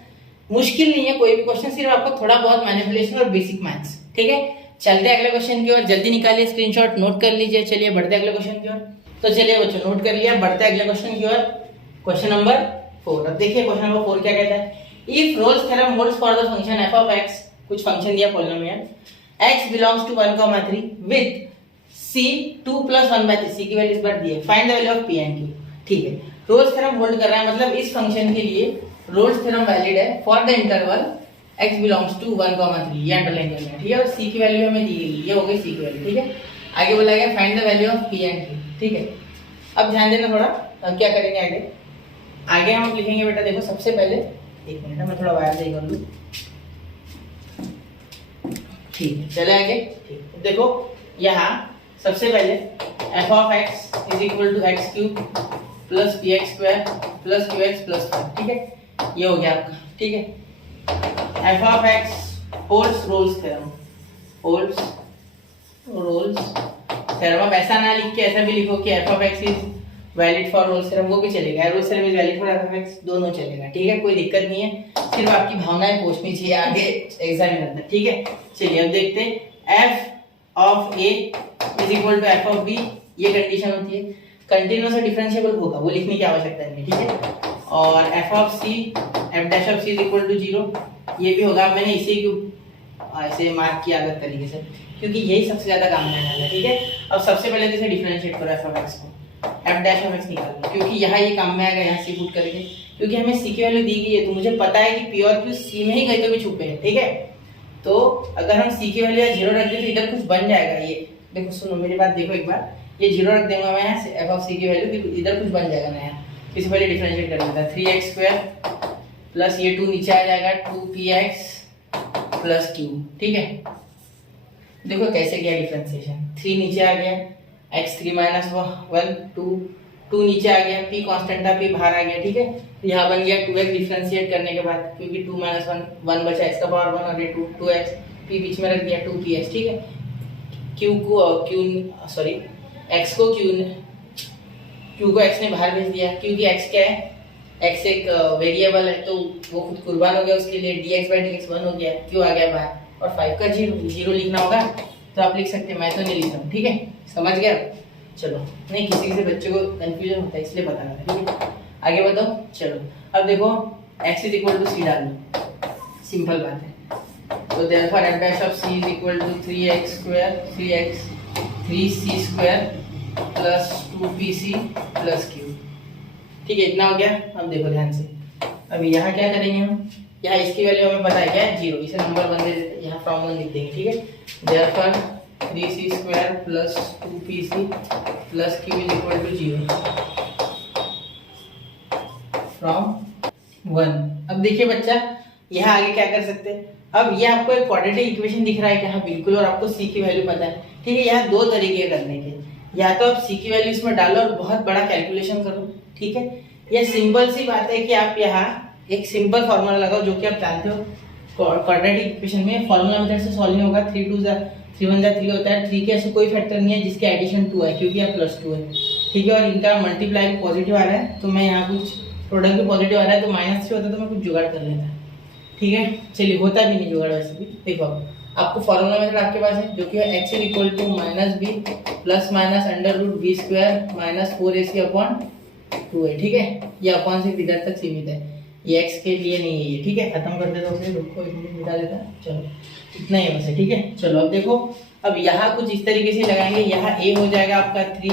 मुश्किल नहीं है कोई भी क्वेश्चन, सिर्फ आपको थोड़ा बहुत मैनिपुलेशन और बेसिक मैथ्स, ठीक है। चलते अगले क्वेश्चन की ओर, जल्दी निकालिए स्क्रीनशॉट, नोट कर लीजिए। चलिए बढ़ते अगले क्वेश्चन की ओर। तो चलिए बच्चों नोट कर लिया, बढ़ते अगले क्वेश्चन की ओर, क्वेश्चन नंबर 4। अब देखिए क्वेश्चन नंबर 4 क्या कहता है, if Rolle's theorem holds for the function f of x, कुछ फंक्शन दिया polynomial, x belongs to 1,3 with c 2 + 1/3, c की वैल्यू इस बार दी है, find the value of p and q, ठीक है। रोल्स थ्योरम होल्ड कर रहा है, मतलब इस फंक्शन के लिए रोल्स थ्योरम वैलिड है for the interval x belongs to 1,3, ये अंडरलाइन करना है, ठीक है। और c की वैल्यू हमें दी गई, ये हो गई c की वैल्यू, ठीक है। आगे बोला गया find the value of p and q, ठीक है। अब ध्यान देना थोड़ा, हम क्या करेंगे आगे हम लिखेंगे बेटा, देखो सबसे पहले, एक मिनट मैं थोड़ा वायर सही कर लूं, ठीक है, चले आगे, ठीक है। देखो यहाँ सबसे पहले F of x is equal to x cube plus p x square plus q x plus 5, ठीक है, ये हो गया आपका, ठीक है। F of x holds Rolle's theorem, holds Rolle's theorem. अब ऐसा ना लिख के ऐसा भी लिखो कि f of x is valid for Rolle's theorem, वो भी चलेगा, Rolle's theorem is valid for f of x, दोनों चलेगा, ठीक है, कोई दिक्कत नहीं है, सिर्फ आपकी भावनाएं पहुंचनी चाहिए आगे एग्जाम में अंदर, ठीक है। चलिए अब देखते हैं, f of A is equal to F of B, ये कंडीशन होती है, कंटीन्यूअस और डिफरेंशिएबल होगा, वो लिखने की आवश्यकता नहीं, ठीक है। और F of c, f dash of C is equal to 0, ये भी होगा। मैंने इसे क्यों ऐसे मार्क किया अलग तरीके से, क्योंकि यही सबसे ज्यादा काम में आने वाला है, ठीक है। अब सबसे पहले तो इसे डिफरेंशिएट करो, एफ ऑफ एक्स को, एफ डैश ऑफ एक्स निकालो, क्योंकि यहाँ ये काम में आएगा, यहाँ से पुट करेंगे, क्योंकि हमें सी की वैल्यू दी गई है तो मुझे पता है कि पी और क्यू सी में ही कहीं तो भी छुपे हैं, ठीक है। तो अगर हम सी की वैल्यू 0 रख दें तो इधर कुछ बन जाएगा। ये देखो, सुनो मेरी बात, देखो एक बार, ये 0 रख देंगे मैं यहाँ एफ ऑफ सी की वैल्यू, फिर इधर कुछ बन जाएगा नया। इससे पहले डिफरेंशिएट कर लेता है, 3x² प्लस ये 2 नीचे आ जाएगा 2px प्लस q, ठीक है। देखो कैसे किया डिफरेंशिएशन, 3 नीचे आ गया, x3 माइनस 1 2 नीचे आ गया, p कांस्टेंट था, p बाहर आ गया, ठीक है। तो यहाँ बन गया 2x डिफरेंशिएट करने के बाद, क्योंकि 2 माइनस 1 बचा, x का पावर 1 और ये 2x, p बीच में रख दिया 2ps, ठीक है। x को x ने बाहर भेज दिया, क्योंकि x क्या है, x एक वेरिएबल है तो वो खुद कुर्बान हो गया, उसके लिए dx/dx 1 हो गया, q आ गया बाहर, और 5 का 0 लिखना होगा तो आप लिख सकते हैं, मैं तो नहीं लिख रहा हूँ, ठीक है। समझ गया? चलो, नहीं किसी बच्चे को कंफ्यूजन होता है इसलिए बताना था, ठीक है। आगे बताओ, चलो अब देखो x = c डाल दो, सिंपल बात है। तो therefore f' of c = 3c² plus 2pc plus q, ठीक है। इतना हो गया। अब देखो ध्यान से, अब यहाँ क्या करेंगे हम, यहाँ इसकी वैल्यू हमें पता है क्या है, 0, इसे नंबर 1 दे देते हैं, यहाँ फ्रॉम 1 लिख देंगे, ठीक है। Therefore 3c² plus 2pc plus q = 0 from 1। अब देखिए बच्चा, यहाँ आगे क्या कर सकते हैं। अब ये आपको एक क्वाड्रेटिक इक्वेशन दिख रहा है क्या? हाँ बिल्कुल, और आपको c की वैल्यू पता है, ठीक है। यहाँ 2 तरीके करने के, या तो आप c की वैल्यू इसमें डालो और बहुत बड़ा कैलकुलेशन करो, ठीक है। ये सिंपल सी बात है कि आप यहाँ एक सिंपल फॉर्मूला लगाओ, जो कि आप जानते हो क्वाड्रेटिक इक्वेशन में फॉर्मूला मेथड से सॉल्व नहीं होगा। 3 2 3 1 3 होता है, 3 के ऐसे कोई फैक्टर नहीं है जिसके एडिशन 2 है, क्योंकि यहाँ +2 है, ठीक है। और इनका मल्टीप्लाई भी पॉजिटिव आ रहा है, तो मैं यहाँ कुछ प्रोडक्ट भी पॉजिटिव आ रहा है, तो -3 होता तो मैं कुछ जुगाड़ कर लेता, ठीक है। चलिए, होता भी नहीं जुगाड़ वैसे भी। देखो आपको फॉर्मूला मेथड आपके पास है, जो कि है x = -b plus minus √b² - 4ac/2 है, ठीक है। ये अपॉन से इधर तक सीमित है, ये x के लिए नहीं है ये, ठीक है। खत्म कर देता हूँ, रुको 1 मिनट मिटा देता, चलो इतना ही बस है, ठीक है। चलो अब देखो, अब यहाँ कुछ इस तरीके से लगाएंगे, यहाँ a हो जाएगा आपका 3,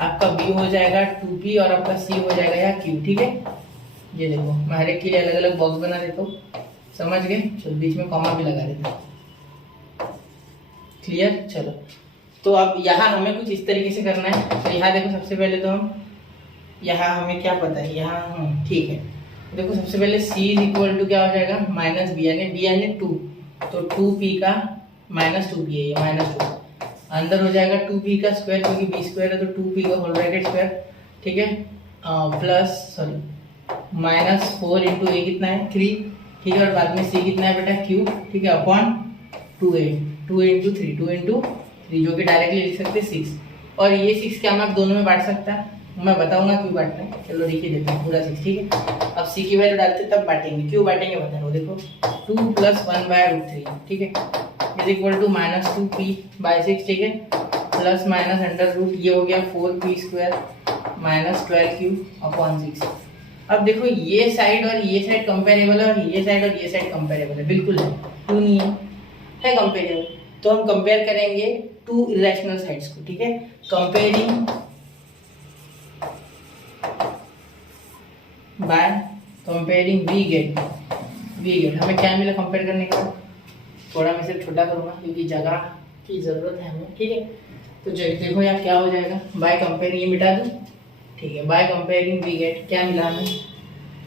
आपका b हो जाएगा 2p और आपका c हो जाएगा यहाँ q, ठीक है। ये देखो मैं हर एक के लिए अलग अलग बॉक्स बना देता हूँ, समझ गए। चलो बीच में कॉमा भी लगा देता हूँ, क्लियर। चलो तो अब यहाँ हमें कुछ इस तरीके से करना है। तो यहाँ देखो, सबसे पहले तो हम यहाँ हमें क्या पता है, यहाँ ठीक है। देखो सबसे पहले c = क्या हो जाएगा, -b, यानी b यानी 2, तो 2p का -2p है, ये -2 अंदर हो जाएगा 2p का स्क्वायर, क्योंकि b² है तो 2p का होल ब्रैकेट स्क्वायर, ठीक है। प्लस -4 × a कितना है 3, ठीक है। और बाद में c कितना है बेटा q, ठीक है, अपॉन 2a, 2 × 3 2 × 3, जो कि डायरेक्टली लिख सकते हैं 6। और ये 6 क्या मैं दोनों में बांट सकता है, मैं बताऊंगा क्यों बांटना है। चलो लिख ही देते हैं पूरा 6, ठीक है। अब c की वैल्यू डालते तब बांटेंगे, क्यों बांटेंगे बता रहा हूँ। देखो 2 + 1/√3, ठीक है, = -2p/6, ठीक है, प्लस माइनस √ ये हो गया 4p² - 12q/6। अब देखो ये साइड और ये साइड कंपेरेबल है, और ये साइड और ये साइड कंपेरेबल है, बिल्कुल है, क्यों नहीं है कंपेरेबल। तो हम कंपेयर करेंगे 2 इरेशनल साइड्स को, ठीक है। कंपेयरिंग वी गेट हमें क्या मिला कंपेयर करने के बाद। थोड़ा मैं सिर्फ छोटा करूँगा क्योंकि जगह की ज़रूरत है हमें, ठीक है। तो देखो यार क्या हो जाएगा, बाय कंपेयरिंग, ये मिटा दूँ, ठीक है। बाय कंपेयरिंग वी गेट क्या मिला हमें,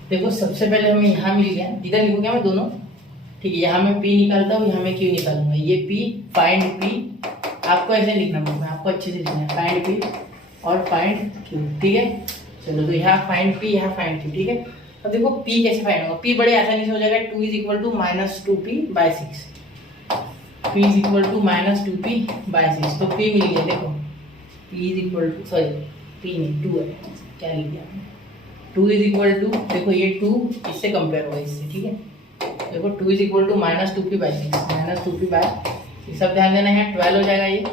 देखो सबसे पहले हमें यहाँ मिल गया, इधर लिखूंगा मैं दोनों, ठीक है। यहाँ मैं p निकालता हूँ, यहाँ मैं q निकालूंगा, ये p, फाइंड p, आपको ऐसे लिखना पड़ेगा, आपको अच्छे से लिखना है, फाइंड p और फाइंड q, ठीक है। चलो तो यहाँ फाइंड p, यहाँ फाइंड q, ठीक है। अब देखो p कैसे फाइंड होगा, p बड़े आसानी से हो जाएगा, 2 = -2p/6, p = -2p/6, तो p मिल गया। देखो p नहीं 2 है, क्या लिख दिया 2 देखो ये 2 इससे कंपेयर होगा इससे, ठीक है। देखो 2 = -2p/6, सब ध्यान देना है, 12 हो जाएगा ये,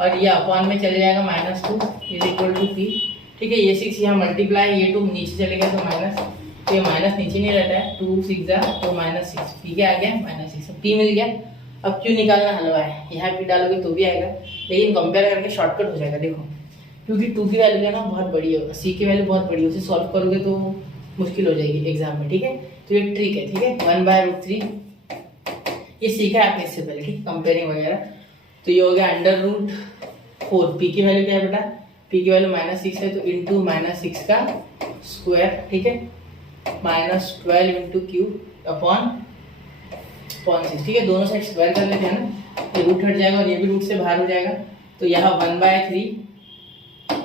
और ये अपॉन में चले जाएगा -2 p, ठीक है। ये 6 यहाँ मल्टीप्लाई, ये 2 नीचे चलेगा तो माइनस, तो ये माइनस नीचे नहीं रहता है, 2 6 तो -6, ठीक है, आ गया -6, p मिल गया। अब क्यों निकालना हलवा है, यहाँ p डालोगे तो भी आएगा, लेकिन कंपेयर करके शॉर्टकट हो जाएगा। देखो क्योंकि 2 की वैल्यू है ना बहुत बड़ी है, c की वैल्यू बहुत बड़ी है, उसे सॉल्व करोगे तो मुश्किल हो जाएगी एग्जाम में, ठीक है। तो ये ट्रिक है, ठीक है, 1/√3 ये सीखा है आपने इससे पहले, ठीक, कंपेयरिंग वगैरह। तो ये हो गया √4, पी की वैल्यू क्या है बेटा, पी की वैल्यू -6 है, तो इंटू -6 का स्क्वायर, ठीक है, -12 इंटू क्यूब अपॉन 0.6, ठीक है। दोनों साइड स्क्वायर कर लेते हैं ना, ये रूट हट जाएगा और ये भी रूट से बाहर हो जाएगा। तो यहाँ 1/3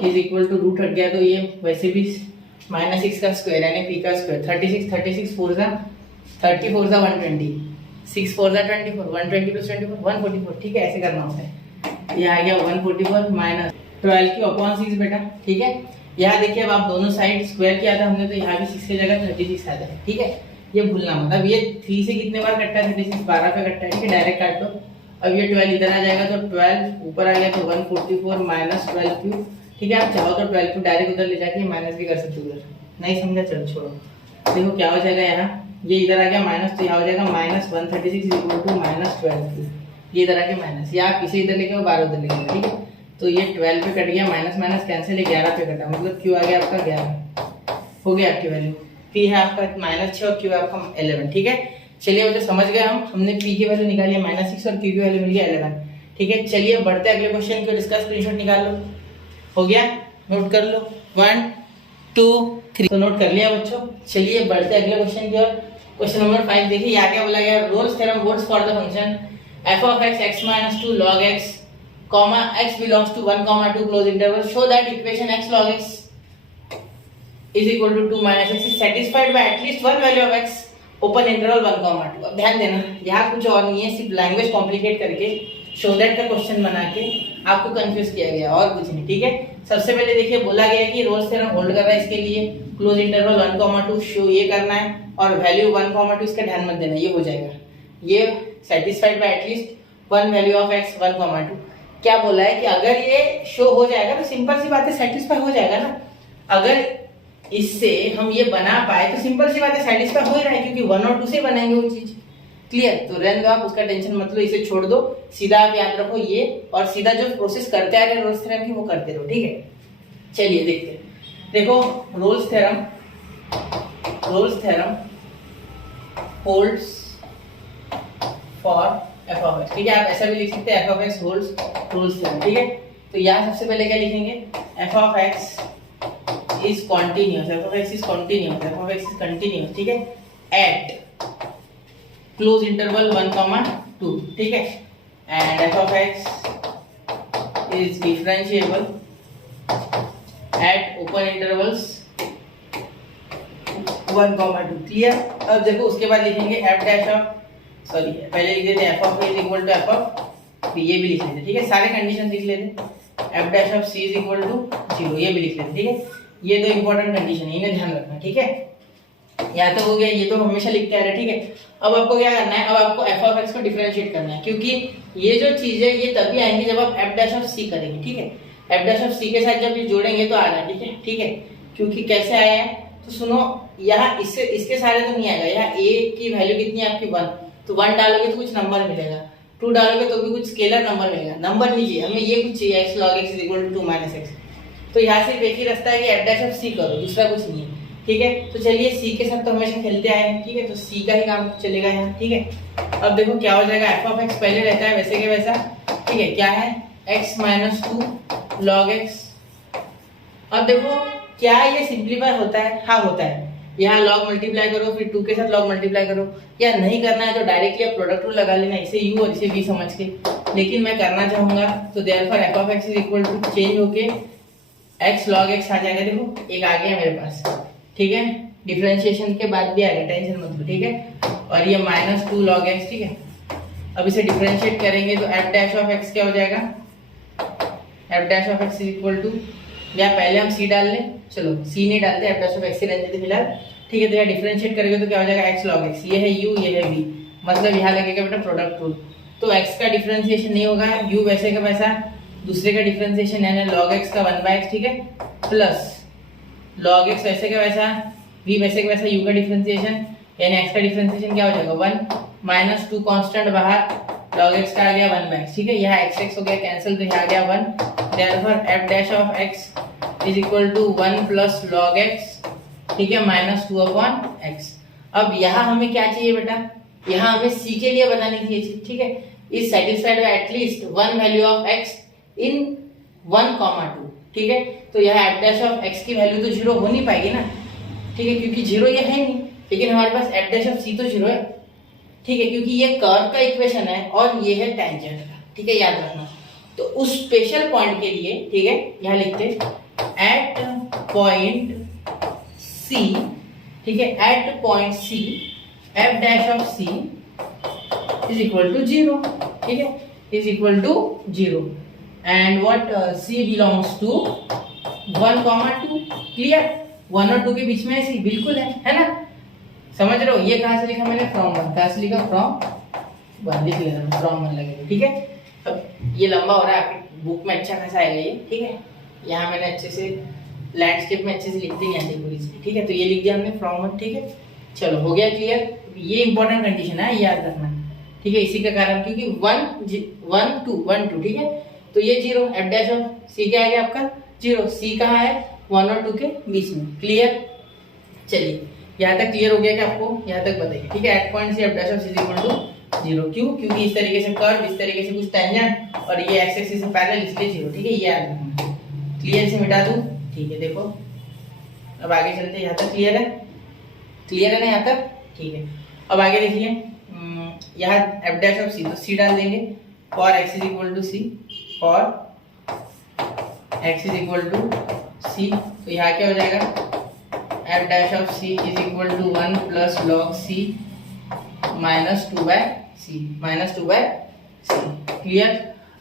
इज इक्वल टू रूट हट गया, तो ये वैसे भी -6 का स्क्वायर यानी पी का स्क्वायर 36 4 सा 34 सा 120 6 4 सा 24 120 + 24 144, ठीक है, ऐसे करना होता है। ये आ गया 144 माइनस 12 की अपॉन 6 बेटा, ठीक है। यहाँ देखिए अब आप दोनों साइड स्क्वायर किया था हमने, तो यहाँ भी 6 की जगह 36 आता है, ठीक है। ये भूलना मतलब ये 3 से कितने बार कटता है, 36 12 पे कटता है, ठीक है, डायरेक्ट काट लो। अब ये 12 इधर आ जाएगा, तो 12 ऊपर आ गया, तो 144 माइनस 12 क्यूब, ठीक है। आप चाहो तो 12 को डायरेक्ट उधर ले जाके माइनस भी कर सकते हो, उधर नहीं समझा चलो छोड़ो। देखो क्या हो जाएगा, यहाँ ये इधर आ गया माइनस, तो यहाँ हो जाएगा -136 इज इक्वल टू -12, ये इधर आके माइनस, या आप इसे इधर लेके 12 उधर लेके, ठीक है। तो ये 12 पे कट गया, माइनस माइनस कैंसिल, 11 पे कटा, मतलब क्यू आ गया आपका 11, हो गया आपकी वैल्यू। पी है आपका -6 और क्यू है आपका 11, ठीक है। चलिए बच्चे समझ गए हमने पी की वैल्यू निकाली है -6 और क्यू की वैल्यू मिल गया 11, ठीक है। चलिए बढ़ते अगले क्वेश्चन को, इसका स्क्रीनशॉट निकाल लो, हो गया, नोट कर लो 1 2 3, तो नोट कर लिया बच्चों। चलिए बढ़ते अगले क्वेश्चन की ओर। क्वेश्चन नंबर 5 देखिए, यहाँ क्या बोला गया, roles theorem holds for the function f of x x minus 2 log x comma x belongs to 1 comma 2 close interval, show that equation x log x is equal to 2 minus x is satisfied by at least one value of x open interval 1 comma 2। अब ध्यान देना, यहाँ कुछ और नहीं है, सिर्फ लैंग्वेज कॉम्प्लिकेट करके शो दैट का क्वेश्चन बना के आपको कंफ्यूज किया गया, और कुछ नहीं, ठीक है। सबसे पहले देखिए बोला गया है कि रोल्स थ्योरम होल्ड कर रहा है, इसके लिए क्लोज इंटरवल 1 comma 2 शो ये करना है, और वैल्यू 1 comma 2 इसका ध्यान मत देना, ये हो जाएगा, ये satisfied by at least one value of x 1 comma 2। क्या बोला है कि अगर ये शो हो जाएगा तो सिंपल सी बात है सेटिस्फाई हो जाएगा ना। अगर इससे हम ये बना पाए तो सिंपल सी बात है सेटिस्फाई हो ही रहा है, क्योंकि 1 और 2 से बनाएंगे वो चीज, क्लियर। तो रहने दो आप, उसका टेंशन मत लो, इसे छोड़ दो, सीधा आप याद रखो ये, और सीधा जो प्रोसेस करते आ रहे हैं रोल्स थ्योरम की वो करते रहो, ठीक है। चलिए देखते हैं, देखो roles theorem holds for f of x, ठीक है। आप ऐसा भी लिख सकते हैं f of x holds Rolle's theorem, ठीक है। तो यहाँ सबसे पहले क्या लिखेंगे, f of x is continuous, f of x is continuous, f of x is continuous, ठीक है, at close interval 1 comma 2, ठीक है, and f of x is differentiable at open intervals 1 comma 2, clear. अब देखो उसके बाद लिखेंगे f dash of, सॉरी पहले लिख देते f of a is equal to f of b, ये भी लिख लेते, ठीक है, सारे कंडीशन लिख लेते, f dash of c is equal to 0, ये भी लिख लेते, ठीक है। ये दो इंपॉर्टेंट कंडीशन है, इन्हें ध्यान रखना, ठीक है। यहाँ तो हो गया, ये तो हमेशा लिखते आ रहे, ठीक है। अब आपको क्या करना है, अब आपको f of x को डिफरेंशिएट करना है, क्योंकि ये जो चीज है ये तभी आएंगी जब आप f dash of c करेंगे, ठीक है। f dash of c के साथ जब ये जोड़ेंगे तो आ रहा है, ठीक है, क्योंकि कैसे आया है, तो सुनो, यहाँ इससे इसके सारे तो नहीं आएगा, यहाँ a की वैल्यू कितनी है आपकी 1, तो 1 डालोगे तो कुछ नंबर मिलेगा, 2 डालोगे तो भी कुछ स्केलर नंबर मिलेगा, नंबर नहीं चाहिए हमें, ये कुछ चाहिए x log x is equal to 2 minus x। तो यहाँ सिर्फ एक ही रास्ता है कि f dash of c करो, दूसरा कुछ नहीं है, ठीक है। तो चलिए c के साथ तो हमेशा खेलते आए हैं, ठीक है, तो c का ही काम चलेगा यहाँ, ठीक है। अब देखो क्या हो जाएगा, f of x पहले रहता है वैसे के वैसा, ठीक है, क्या है x minus 2 log x। अब देखो क्या ये सिंप्लीफाई होता है, हाँ होता है, यहाँ लॉग मल्टीप्लाई करो, फिर 2 के साथ लॉग मल्टीप्लाई करो, या नहीं करना है तो डायरेक्टली आप प्रोडक्ट रूल लगा लेना, इसे u और इसे v समझ के, लेकिन मैं करना चाहूंगा तो therefore f of x is equal to change होके x log x आ जाएगा, देखो एक आ गया मेरे पास, ठीक है, डिफरेंशिएशन के बाद भी आएगा, टेंशन मत लो, ठीक है। और ये -2 log x, ठीक है। अब इसे डिफरेंशिएट करेंगे तो f dash of x क्या हो जाएगा, f dash of x is equal to, या पहले हम c डाल लें, चलो c नहीं डालते, f dash of x ही रहने देते फिलहाल, ठीक है। तो यहाँ डिफरेंशिएट करेंगे तो क्या हो जाएगा x log x, ये है u ये है v, मतलब यहाँ लगेगा बेटा प्रोडक्ट रूल, तो x का डिफरेंशिएशन नहीं होगा, u वैसे का वैसा, दूसरे का डिफरेंशिएशन यानी log x का 1/x, ठीक है, प्लस log x वैसे का वैसा, v वैसे का वैसा, u का डिफरेंशिएशन यानी x का डिफरेंशिएशन क्या हो जाएगा 1 -2 कांस्टेंट बाहर, log x का आ गया 1/x, ठीक है। यहाँ x हो गया कैंसिल, तो यहाँ आ गया 1, therefore f dash of x is equal to 1 plus log x ठीक है, -2/x। अब यहाँ हमें क्या चाहिए बेटा, यहाँ हमें c के लिए बताने की ये चीज, ठीक है। Is satisfied by at least one value of x इन 1,2, ठीक है। तो यहाँ f डैश ऑफ x की वैल्यू तो 0 हो नहीं पाएगी ना, ठीक है, क्योंकि 0 ये है नहीं, लेकिन हमारे पास f डैश ऑफ c तो 0 है, ठीक है, क्योंकि ये कर्व का इक्वेशन है और ये है टेंजेंट का, ठीक है, याद रखना। तो उस स्पेशल पॉइंट के लिए, ठीक है, यहाँ लिखते एट पॉइंट c, ठीक है, at point c f dash of c is equal to 0, ठीक है, is equal to 0 and what c belongs to 1,2। Clear, 1 और 2 के बीच में है c, बिल्कुल है ना, समझ रहे हो। ये कहाँ से लिखा मैंने, फ्रॉम 1, कहाँ से लिखा, फ्रॉम 1 लिख लेना, फ्रॉम 1 लगेगा, ठीक है। अब ये लंबा हो रहा है, आपकी बुक में अच्छा खासा आएगा ये, ठीक है। यहाँ मैंने अच्छे से लैंडस्केप में अच्छे से लिखते नहीं आते पूरी चीज, ठीक है, तो ये लिख दिया हमने फ्रॉम 1, ठीक है। चलो हो गया क्लियर, ये इंपॉर्टेंट कंडीशन है, याद रखना, ठीक है, इसी का कारण, क्योंकि 1 2, ठीक है, तो ये 0, f डैश ऑफ c क्या आ गया आपका 0, c कहाँ है 1 और 2 के बीच में। क्लियर, चलिए यहाँ तक क्लियर हो गया कि आपको, यहाँ तक बताइए, ठीक है। At point c f dash of c is equal to 0, क्यों, क्योंकि इस तरीके से कर्व, इस तरीके से कुछ टेंजेंट और ये x एक्सिस से पैरेलल, इसलिए 0, ठीक है, ये याद रखना। क्लियर से मिटा दूं, ठीक है, देखो अब आगे चलते हैं, यहाँ तक क्लियर है, क्लियर है ना यहाँ तक, ठीक है। अब आगे देखिए, यहाँ f डैश ऑफ c, तो c डाल देंगे, for x is equal to c, for x is equal to c, तो यहाँ क्या हो जाएगा, f dash of c is equal to 1 plus log c minus 2/c, minus 2/c। Clear,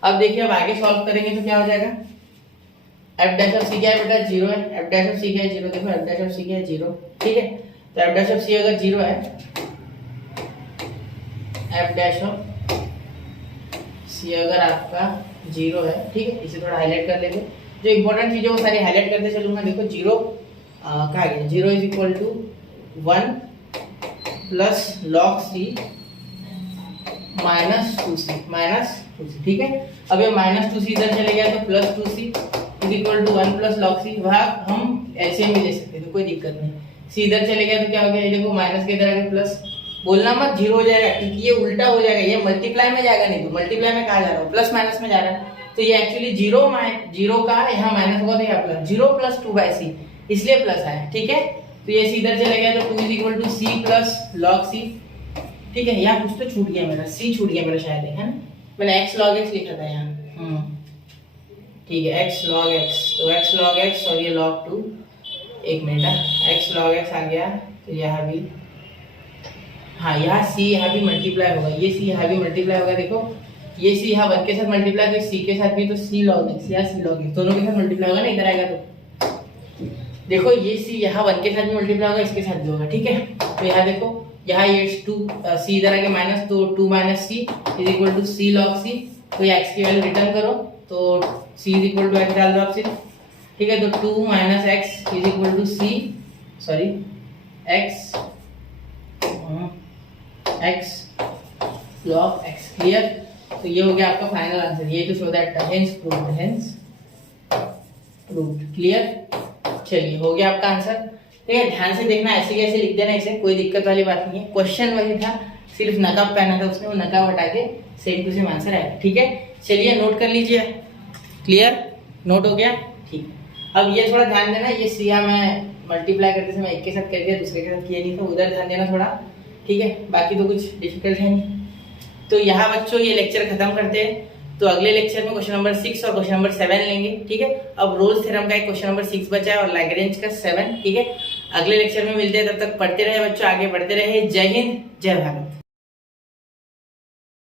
अब देखिए, अब आगे सॉल्व करेंगे तो क्या हो जाएगा, f डैश ऑफ c क्या है बेटा 0 है, f डैश ऑफ c क्या है 0, देखो f डैश ऑफ c क्या है 0, ठीक है। तो f डैश ऑफ c अगर 0 है, f डैश ऑफ c अगर आपका 0 है, ठीक है, इसे थोड़ा हाईलाइट कर लेंगे, जो इंपॉर्टेंट चीजें वो सारी हाईलाइट करते चलूंगा। देखो 0 कहाँ गया, 0 is equal to 1 plus log c minus 2c, ठीक है। अब ये माइनस 2c इधर चले गया तो plus 2c is equal to 1 plus log c, वहाँ हम एलसीएम भी ले सकते हैं, तो कोई दिक्कत नहीं। c इधर चले गया तो क्या हो गया, ये देखो माइनस के इधर आगे प्लस, बोलना मत 0 हो जाएगा, क्योंकि ये उल्टा हो जाएगा, ये मल्टीप्लाई में जाएगा, नहीं तो मल्टीप्लाई में कहाँ जा रहा हो, प्लस माइनस में जा रहा है, तो ये एक्चुअली 0 का यहाँ माइनस होगा तो यहाँ प्लस, 0 प्लस 2/c, इसलिए प्लस आया, ठीक है। तो ये c इधर चले गया तो 2 is equal to c plus log c, ठीक है। यहाँ कुछ तो छूट गया मेरा, c छूट गया मेरा शायद, है ना, मैंने x log x लिखा था यहाँ, ठीक है, x log x, तो x log x और ये log 2, एक मिनट, x log x आ गया, तो यहाँ भी, हाँ यहाँ c यहाँ भी मल्टीप्लाई होगा, ये c यहाँ भी मल्टीप्लाई होगा, देखो ये c यहाँ 1 के साथ मल्टीप्लाई, तो c के साथ भी, तो c log x या c log x दोनों के साथ मल्टीप्लाई होगा ना, इधर आएगा तो देखो ये c यहाँ 1 के साथ भी मल्टीप्लाई होगा, इसके साथ भी होगा, ठीक है। तो यहाँ देखो, यहाँ ये 2 c इधर आके माइनस, तो 2 minus c is equal to c log c, तो ये x की वैल्यू रिटर्न करो, तो c is equal to x डाल दो आप सिर्फ, ठीक है। तो 2 minus x is equal to c, sorry x log x, clear. तो ये हो गया आपका फाइनल आंसर, ये तो show that hence proved, clear. चलिए हो गया आपका आंसर, ठीक है। ध्यान से देखना, ऐसे कैसे लिख देना इसे, कोई दिक्कत वाली बात नहीं है, क्वेश्चन वही था, सिर्फ नकाब पहना था उसने, वो नकाब हटा के सेम टू सेम आंसर आएगा, ठीक है। चलिए नोट कर लीजिए, क्लियर, नोट हो गया, ठीक। अब ये थोड़ा ध्यान देना, ये सिया मैं मल्टीप्लाई करते समय एक के साथ कर दिया, दूसरे के साथ किया नहीं, तो उधर ध्यान देना थोड़ा, ठीक है। बाकी तो कुछ डिफिकल्ट है नहीं। तो यहाँ बच्चों ये लेक्चर खत्म करते हैं, तो अगले लेक्चर में क्वेश्चन नंबर 6 और क्वेश्चन नंबर 7 लेंगे, ठीक है। अब रोल्स थ्योरम का एक क्वेश्चन नंबर 6 बचा है और लैग्रेंज का 7, ठीक है। अगले लेक्चर में मिलते हैं, तब तक पढ़ते रहे बच्चों, आगे बढ़ते रहे। जय हिंद, जय भारत।